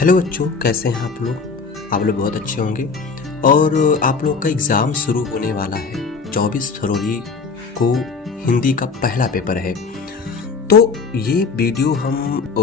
Hello बच्चों, कैसे हैं आप लोग? आप लोग बहुत अच्छे होंगे। और आप लोग का एग्ज़ाम शुरू होने वाला है 24 फरवरी को। हिंदी का पहला पेपर है। तो ये वीडियो हम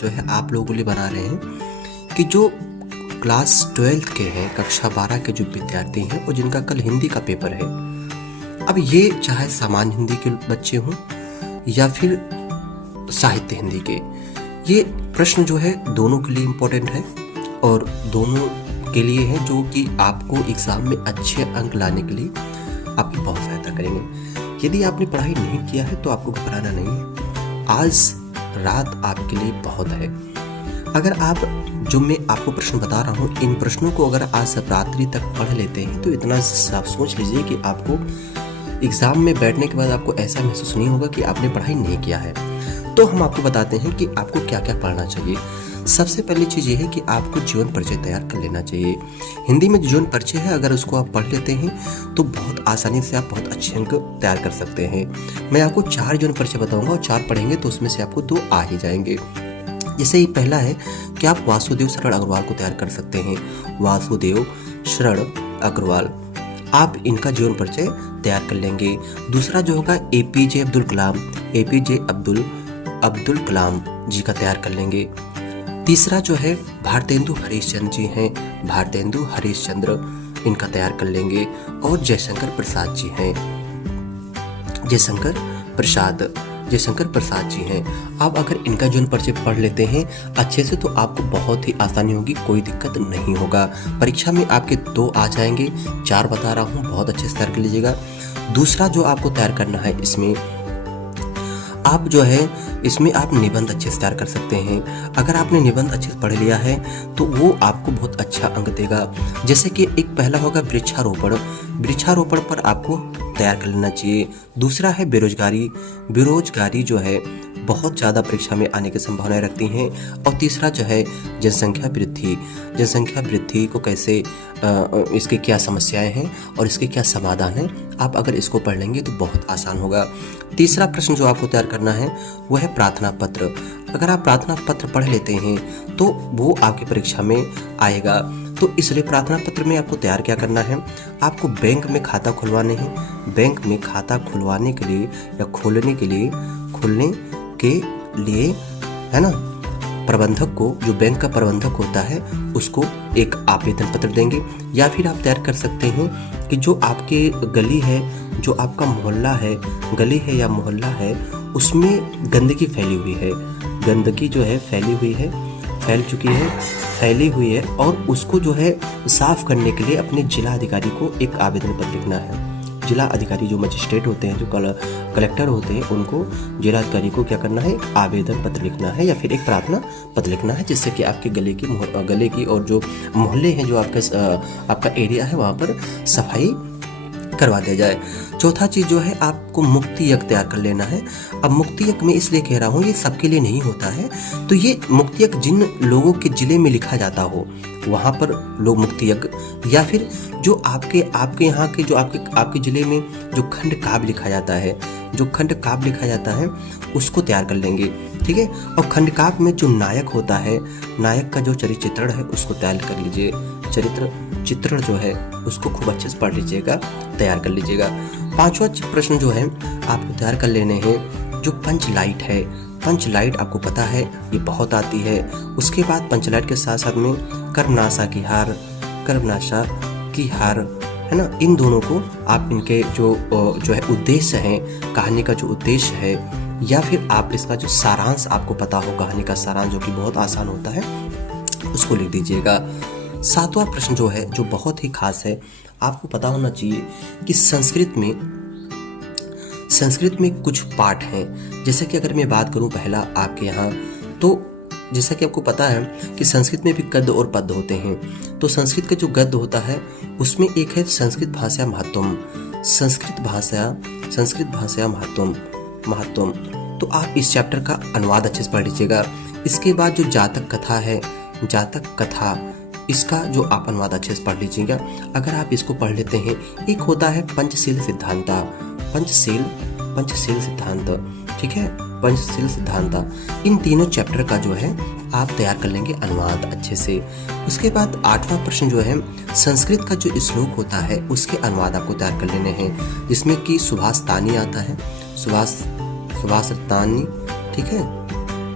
जो है आप लोगों के लिए बना रहे हैं कि जो क्लास 12th के हैं, कक्षा 12 के जो विद्यार्थी हैं और जिनका कल हिंदी का पेपर है। अब ये चाहे सामान्य हिंदी के बच्चे हों या फिर साहित्य हिंदी के, ये प्रश्न जो है दोनों के लिए इम्पोर्टेंट है और दोनों के लिए है जो कि आपको एग्ज़ाम में अच्छे अंक लाने के लिए आपकी बहुत सहायता करेंगे। यदि आपने पढ़ाई नहीं किया है तो आपको घबराना नहीं है, आज रात आपके लिए बहुत है। अगर आप जो मैं आपको प्रश्न बता रहा हूँ, इन प्रश्नों को अगर आज रात्रि तक पढ़ लेते हैं तो इतना साफ सोच लीजिए कि आपको एग्ज़ाम में बैठने के बाद आपको ऐसा महसूस नहीं होगा कि आपने पढ़ाई नहीं किया है। तो हम आपको बताते हैं कि आपको क्या क्या पढ़ना चाहिए। सबसे पहली चीज़ ये है कि आपको जीवन परिचय तैयार कर लेना चाहिए। हिंदी में जीवन परिचय है, अगर उसको आप पढ़ लेते हैं तो बहुत आसानी से आप बहुत अच्छे अंक तैयार कर सकते हैं। मैं आपको 4 जीवन परिचय बताऊंगा और 4 पढ़ेंगे तो उसमें से आपको 2 आ ही जाएंगे। जैसे ही पहला है कि आप वासुदेव शरण अग्रवाल को तैयार कर सकते हैं। वासुदेव शरण अग्रवाल, आप इनका जीवन परिचय तैयार कर लेंगे। दूसरा जो होगा एपीजे अब्दुल कलाम, एपीजे अब्दुल कलाम जी का तैयार कर लेंगे। तीसरा जो है भारतेंदु हरीशचंद्र जी हैं, भारतेंदु हरीशचंद्र, इनका तैयार कर लेंगे। और जयशंकर प्रसाद जी हैं, जयशंकर प्रसाद जी हैं। आप अगर इनका जीवन परिचय पढ़ लेते हैं अच्छे से तो आपको बहुत ही आसानी होगी, कोई दिक्कत नहीं होगा। परीक्षा में आपके 2 आ जाएंगे, 4 बता रहा हूँ, बहुत अच्छे से तैयार कर लीजिएगा। दूसरा जो आपको तैयार करना है, इसमें आप जो है इसमें आप निबंध अच्छे से तैयार कर सकते हैं। अगर आपने निबंध अच्छे से पढ़ लिया है तो वो आपको बहुत अच्छा अंक देगा। जैसे कि एक पहला होगा वृक्षारोपण, वृक्षारोपण पर आपको तैयार कर लेना चाहिए। दूसरा है बेरोजगारी, बेरोजगारी जो है बहुत ज़्यादा परीक्षा में आने की संभावनाएं रखती हैं। और तीसरा जो है जनसंख्या वृद्धि, जनसंख्या वृद्धि को कैसे इसकी क्या समस्याएं हैं और इसके क्या समाधान हैं, आप अगर इसको पढ़ लेंगे तो बहुत आसान होगा। तीसरा प्रश्न जो आपको तैयार करना है वो है प्रार्थना पत्र। अगर आप प्रार्थना पत्र पढ़ लेते हैं तो वो आपकी परीक्षा में आएगा। तो इसलिए प्रार्थना पत्र में आपको तैयार क्या करना है, आपको बैंक में खाता खुलवाने हैं। बैंक में खाता खुलवाने के लिए या खोलने के लिए है ना, प्रबंधक को, जो बैंक का प्रबंधक होता है, उसको एक आवेदन पत्र देंगे। या फिर आप तैयार कर सकते हैं कि जो आपके गली है, जो आपका मोहल्ला है, गली है या मोहल्ला है, उसमें गंदगी फैली हुई है, गंदगी जो है फैली हुई है और उसको जो है साफ करने के लिए अपने जिला अधिकारी को एक आवेदन पत्र लिखना है। जिला अधिकारी जो मजिस्ट्रेट होते हैं, जो कलेक्टर होते हैं, उनको जिला अधिकारी को क्या करना है, आवेदन पत्र लिखना है या फिर एक प्रार्थना पत्र लिखना है, जिससे कि आपके गले की और जो मोहल्ले हैं, जो आपका एरिया है, वहाँ पर सफाई करवा दिया जाए। चौथा चीज़ जो है आपको मुक्ति यज्ञ तैयार कर लेना है। अब मुक्ति यज्ञ में इसलिए कह रहा हूँ, ये सबके लिए नहीं होता है। तो ये मुक्ति यज्ञ जिन लोगों के जिले में लिखा जाता हो वहाँ पर लोग मुक्ति यज्ञ, या फिर जो आपके यहाँ के जो आपके जिले में जो खंड काव्य लिखा जाता है, जो खंड काव्य लिखा जाता है उसको तैयार कर लेंगे, ठीक है। और खंड काव्य में जो नायक होता है, नायक का जो चरित्र चित्रण है उसको तैयार कर लीजिए। चरित्र चित्रण जो है उसको खूब अच्छे से पढ़ लीजिएगा, तैयार कर लीजिएगा। 5वां प्रश्न जो है आपको तैयार कर लेने हैं, जो पंचलाइट है। पंचलाइट आपको पता है ये बहुत आती है। उसके बाद पंचलाइट के साथ साथ में कर्मनाशा की हार है ना, इन दोनों को आप इनके जो है उद्देश्य हैं, कहानी का जो उद्देश्य है, या फिर आप इसका जो सारांश आपको पता हो, कहानी का सारांश जो कि बहुत आसान होता है, उसको लिख दीजिएगा। 7वां प्रश्न जो है, जो बहुत ही खास है, आपको पता होना चाहिए कि संस्कृत में कुछ पाठ हैं। जैसे कि अगर मैं बात करूं पहला आपके यहाँ, तो जैसा कि आपको पता है कि संस्कृत में भी गद्य और पद्य होते हैं। तो संस्कृत का जो गद्य होता है उसमें एक है संस्कृत भाषा महत्वम, संस्कृत भाषा महत्वम। तो आप इस चैप्टर का अनुवाद अच्छे से पढ़ लीजिएगा। इसके बाद जो जातक कथा है, जातक कथा, इसका जो आप अनुवाद अच्छे से पढ़ लीजिएगा। अगर आप इसको पढ़ लेते हैं, एक होता है पंचशील सिद्धांत, ठीक है, पंचशील सिद्धांता, इन तीनों चैप्टर का जो है आप तैयार कर लेंगे अनुवाद अच्छे से। उसके बाद 8वां प्रश्न जो है संस्कृत का जो श्लोक होता है उसके अनुवाद आपको तैयार कर लेने हैं, जिसमें कि सुभाष तानी आता है, सुभाष तानी, ठीक है।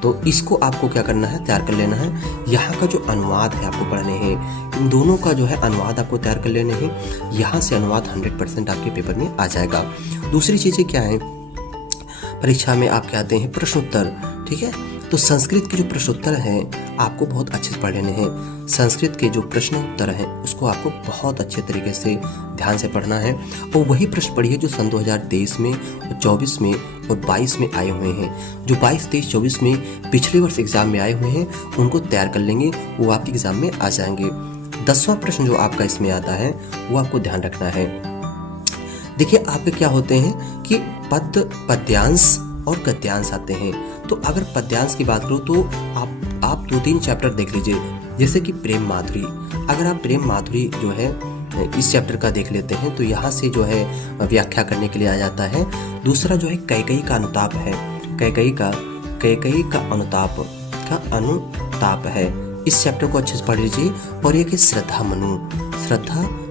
तो इसको आपको क्या करना है, तैयार कर लेना है। यहाँ का जो अनुवाद है आपको पढ़ने हैं, इन दोनों का जो है अनुवाद आपको तैयार कर लेने हैं। यहाँ से अनुवाद 100% आपके पेपर में आ जाएगा। दूसरी चीज़ें क्या है, परीक्षा में आपके आते हैं प्रश्नोत्तर, ठीक है। तो संस्कृत के जो प्रश्नोत्तर हैं आपको बहुत अच्छे से पढ़ लेने हैं। संस्कृत के जो प्रश्न उत्तर हैं उसको आपको बहुत अच्छे तरीके से ध्यान से पढ़ना है, और वही प्रश्न पढ़िए जो सन 2023 में, 24 में और 22 में आए हुए हैं। जो 22, 23, 24 में पिछले वर्ष एग्जाम में आए हुए हैं उनको तैयार कर लेंगे, वो आपके एग्जाम में आ जाएंगे। 10वां प्रश्न जो आपका इसमें आता है वो आपको ध्यान रखना है। देखिए आपके क्या होते हैं कि पद्यांश और गद्यांश आते हैं। तो अगर पद्यांश की बात करो तो आप 2-3 चैप्टर देख लीजिए, जैसे कि प्रेम माधुरी। अगर आप प्रेम माधुरी जो है इस चैप्टर का देख लेते हैं तो यहाँ से जो है व्याख्या करने के लिए आ जाता है। दूसरा जो है कैकेयी का अनुताप है, कैकेयी का अनुताप है, इस चैप्टर को अच्छे से पढ़ लीजिए। और एक है श्रद्धा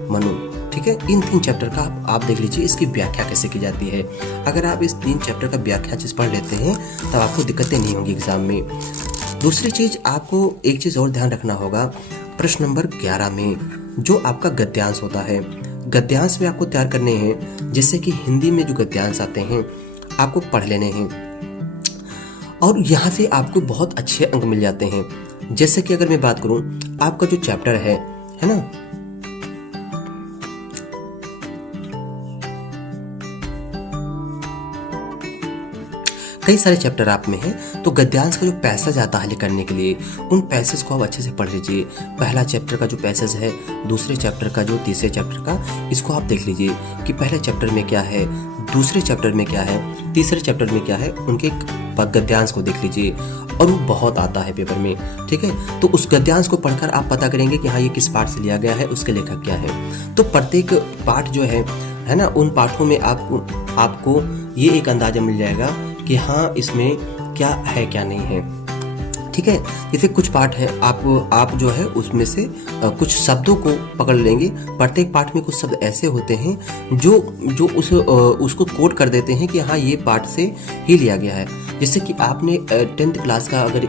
मनु, ठीक है। इन 3 चैप्टर का आप देख लीजिए, इसकी व्याख्या कैसे की जाती है। अगर आप इस 3 चैप्टर का व्याख्या अच्छे से पढ़ लेते हैं तब आपको दिक्कतें नहीं होंगी एग्जाम में। दूसरी चीज आपको एक चीज और ध्यान रखना होगा, प्रश्न नंबर 11 में जो आपका गद्यांश होता है, गद्यांश में आपको तैयार करने हैं। जैसे कि हिंदी में जो गद्यांश आते हैं आपको पढ़ लेने हैं, और यहाँ से आपको बहुत अच्छे अंक मिल जाते हैं। जैसे कि अगर मैं बात करूं, आपका जो चैप्टर है ना, कई सारे चैप्टर आप में हैं, तो गद्यांश का जो पैसेज आता है करने के लिए, उन पैसेज को आप अच्छे से पढ़ लीजिए। पहला चैप्टर का जो पैसेज है, दूसरे चैप्टर का जो, तीसरे चैप्टर का, इसको आप देख लीजिए कि पहले चैप्टर में क्या है, दूसरे चैप्टर में क्या है, तीसरे चैप्टर में क्या है, उनके गद्यांश को देख लीजिए। और वो बहुत आता है पेपर में, ठीक है। तो उस गद्यांश को पढ़कर आप पता करेंगे कि हाँ ये किस पाठ से लिया गया है, उसके लेखक क्या है। तो प्रत्येक पाठ जो है ना, उन पाठों में आपको ये एक अंदाजा मिल जाएगा कि हाँ इसमें क्या है क्या नहीं है, ठीक है। जैसे कुछ पाठ है, आप जो है उसमें से कुछ शब्दों को पकड़ लेंगे। प्रत्येक पाठ में कुछ शब्द ऐसे होते हैं जो उसको कोट कर देते हैं कि हाँ ये पाठ से ही लिया गया है। जैसे कि आपने 10th क्लास का अगर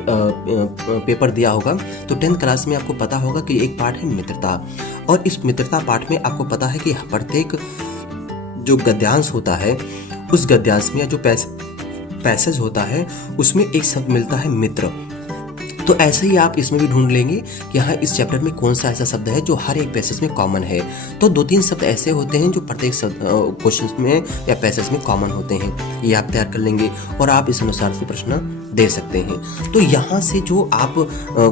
पेपर दिया होगा तो 10th क्लास में आपको पता होगा कि एक पाठ है मित्रता, और इस मित्रता पाठ में आपको पता है कि प्रत्येक जो गद्यांश होता है उस गद्यांश में जो पैसेज होता है उसमें एक शब्द मिलता है मित्र। तो ऐसे ही आप इसमें भी ढूंढ लेंगे कि हाँ इस चैप्टर में कौन सा ऐसा शब्द है जो हर एक पैसेज में कॉमन है। तो 2-3 शब्द ऐसे होते हैं जो प्रत्येक क्वेश्चन में या पैसेज में कॉमन होते हैं, ये आप तैयार कर लेंगे और आप इस अनुसार से प्रश्न दे सकते हैं। तो यहाँ से जो आप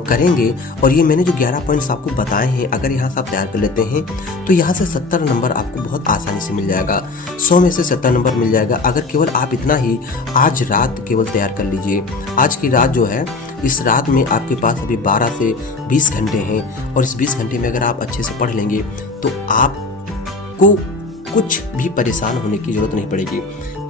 करेंगे, और ये मैंने जो 11 पॉइंट्स आपको बताए हैं, अगर यहाँ से आप तैयार कर लेते हैं तो यहाँ से 70 नंबर आपको बहुत आसानी से मिल जाएगा। 100 में से 70 नंबर मिल जाएगा। अगर केवल आप इतना ही आज रात केवल तैयार कर लीजिए। आज की रात जो है, इस रात में आपके पास अभी 12 से 20 घंटे हैं, और इस 20 घंटे में अगर आप अच्छे से पढ़ लेंगे तो आपको कुछ भी परेशान होने की जरूरत नहीं पड़ेगी।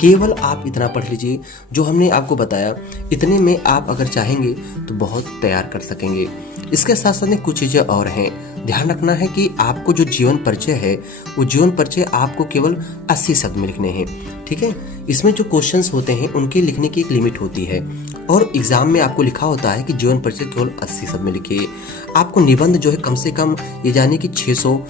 केवल आप इतना पढ़ लीजिए जो हमने आपको बताया, इतने में आप अगर चाहेंगे तो बहुत तैयार कर सकेंगे। इसके साथ साथ में कुछ चीज़ें और हैं, ध्यान रखना है कि आपको जो जीवन परिचय है वो जीवन परिचय आपको केवल 80 शब्द में लिखने हैं, ठीक है। इसमें जो क्वेश्चंस होते हैं उनके लिखने की एक लिमिट होती है, और एग्जाम में आपको लिखा होता है कि जीवन परिचय केवल 80 शब्द में लिखिए। आपको निबंध जो है कम से कम ये जाने कि 600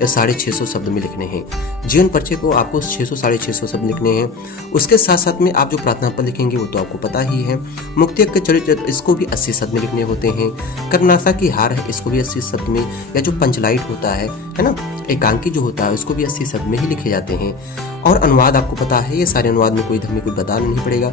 या 650 शब्द में लिखने हैं। जीवन परिचय को आपको 600-650 शब्द लिखने हैं। उसके साथ साथ में आप जो प्रार्थना पत्र लिखेंगे वो तो आपको पता ही है। मुक्तिक के चरित्र, इसको भी 80 शब्द में लिखने होते हैं। कर्मनाशा की हार है, इसको भी 80 शब्द में, या जो पंचलाइट होता है ना, एकांकी जो होता है उसको भी 80 शब्द में ही लिखे जाते हैं। और अनुवाद आपको पता है, ये सारे अनुवाद में कोई धर्म कोई बताना नहीं पड़ेगा।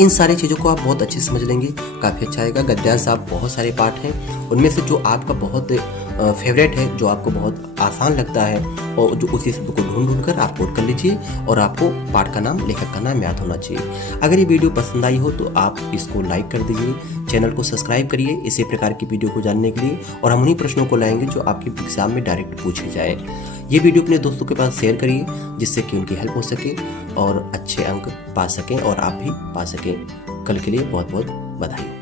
इन सारी चीज़ों को आप बहुत अच्छे से समझ लेंगे, काफ़ी अच्छा आएगा। गद्यांश आप बहुत सारे पार्ट हैं, उनमें से जो आपका बहुत फेवरेट है, जो आपको बहुत आसान लगता है, और जो उसी शब्द को ढूंढ कर आप नोट कर लीजिए, और आपको पाठ का नाम, लेखक का नाम याद होना चाहिए। अगर ये वीडियो पसंद आई हो तो आप इसको लाइक कर दीजिए, चैनल को सब्सक्राइब करिए इसी प्रकार की वीडियो को जानने के लिए, और हम उन्हीं प्रश्नों को लाएंगे जो आपके एग्जाम में डायरेक्ट पूछे जाए। ये वीडियो अपने दोस्तों के पास शेयर करिए जिससे कि उनकी हेल्प हो सके और अच्छे अंक पा सकें और आप भी पा सकें। कल के लिए बहुत बहुत बधाई।